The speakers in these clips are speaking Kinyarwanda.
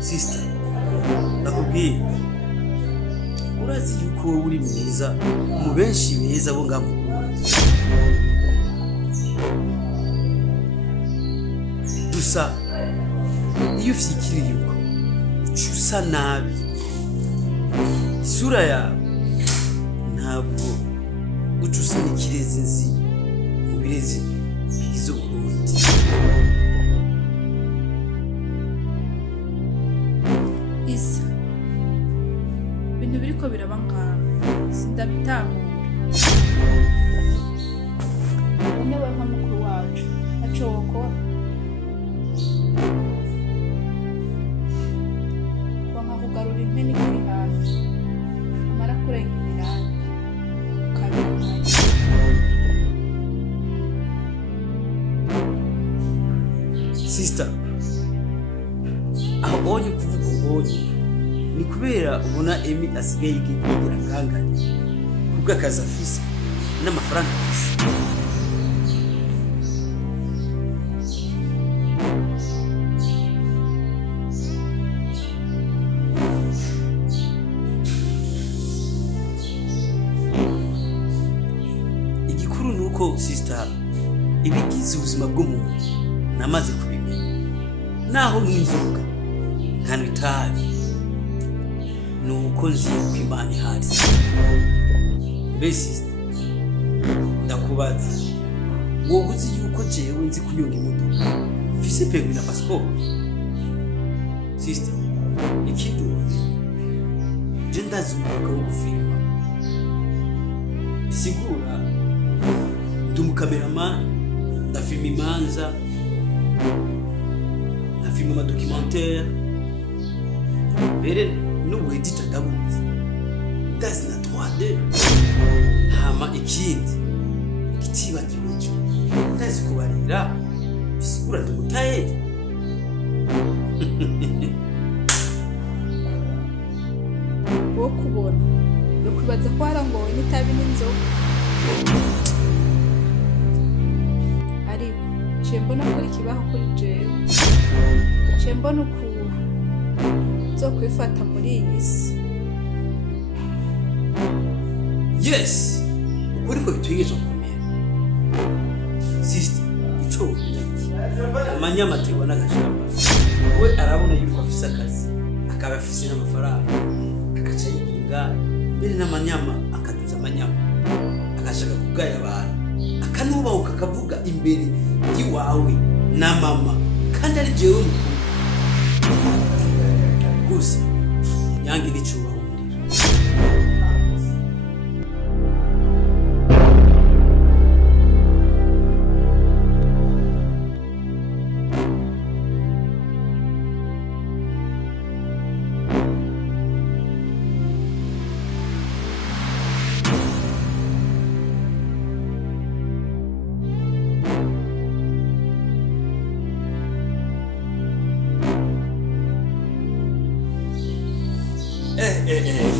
Sister, nakubwiye urazi yuko wowe uri mwiza mu benshi beza bo ngaho gusa iyo ufyikiriye uko usa nabi isura yawe ntabwo usa n'ikirezi nzi mu birezi bigize Uburundi. Isa ibintu biriko biraba ngaho sindabitahura. Umwe we nka mukuru wacu aco wokora wanga kugarura impene kuri hafi amara kurenga ibirani ukabimenya. Sister, aho onye kuvuga ubonye ni kubera ubona Emi asigaye yigira nganganye kubwo akazi afise n'amafaranga afise. Igikuru nuko sister ibigize ubuzima bw'umuntu namaze kubimenya, naho n'inzoga nkana itabi nuko nzi ko Imana ihari. Mbese ndakubaza wowe uzi yuko jewe nzi kunyonga imodoka mfise permis na passport? Sister, ikidu je ndazi umwuga wo gufilma, sigura ndi umukameraman, ndafilma imanza, ndafilma amadocumentaire, mbere n'ubu edita ndabuzi, ndazi na 3D. Hama ikindi igitibagiwe cyo ndazi kubarira, bisigura ndi umutayeri. Wo kubona yo kwibaza ko harangowe n'itabi n'inzoga, ariko ciye mbona kuri kibaho kuri jewe, ciye mbona ukuntu zo kwifata muri iyi si. Yes, ukuri ko bitwigisha kumera. Sister, ico amanyamategwa n'agashamba we arabona yuko afise akazi akaba afise n'amafaranga akaca yigira mbere n'amanyama akaduza amanyama agashaka kugaya abantu akanubahuka akavuga imbere y'iwawe na mama kandi ari jewe mukuru gusa nyange n'icubaho umuriro.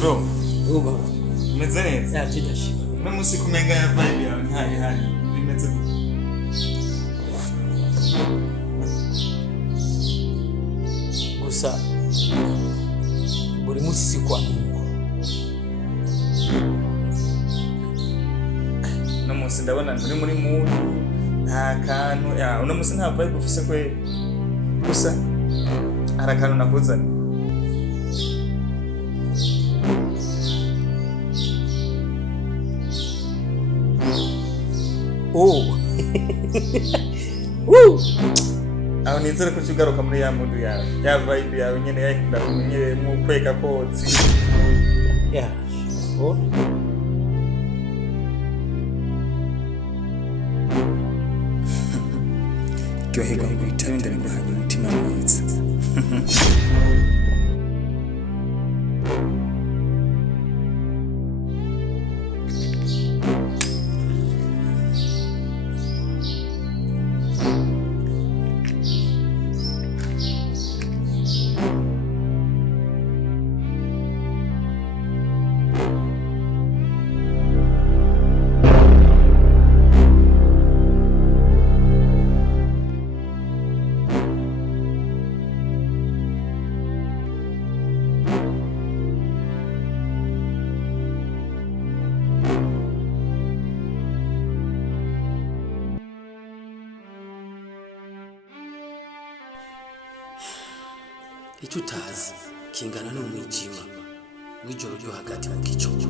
Bro, Uba umeze neza? yakidashika Uno musi kumenga ya vibe yawe ntayo ihari, bimeze gute? gusa buri munsi si kwa Mungu. Uno musi ndabona muri mood, nta kantu, uno musi nta vibe ufise kwe. Gusa hari akantu nakuzanye. Oh. Woo. Aho nizere ko ugaruka muri ya mood yawe, ya vibe yawe nyene yakunda kumenyere mu kweka kotsi. Yeah. Oh. Ryoherwa ngwitabe ndaguhaye umutima mwiza. icyo utazi kingana n'umwijima w'ijoro ryo hagati mu gicuku.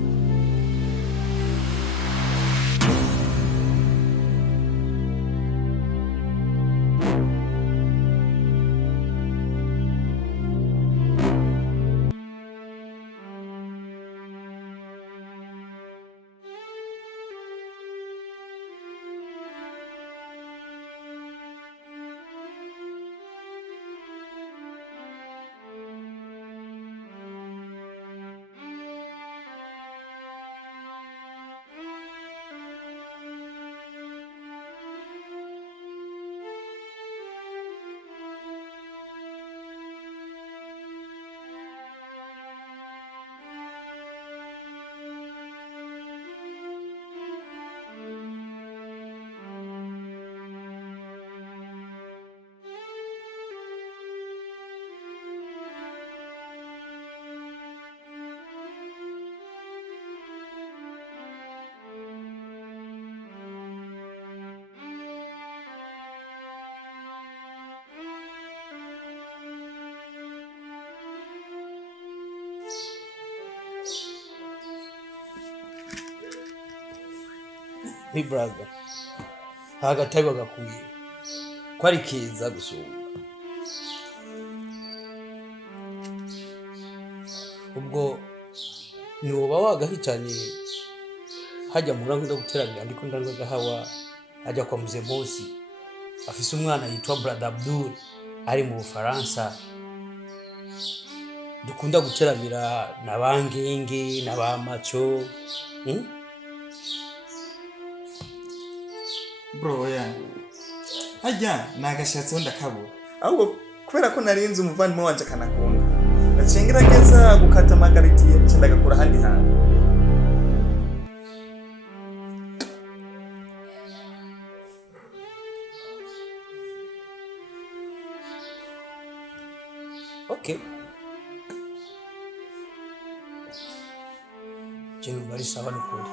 Hey brother, agatego gakuye ko ari keza gusumba. Ubwo niwoba wagahicanye hajya mu rango guteramira ndiko ndanga gahawa ajya kwa mzee Mosi afise umwana yitwa Brother Abdul ari mu Bufaransa. Dukunda guteramira na bangenge na ba macho. Bro hajya nagashatse wenda kabo ahubwo kubera ko narinze umuvandimwe wanje kanakunda nacengerageza gukata amakariti cyenda gakora handi hantu. Okay, Jenu bari sawa n'ukuri.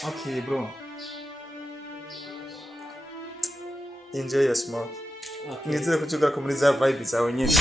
Okay bro, enjoy your smoke. Nizere kuchukura kumuriza vibe zawe nyine.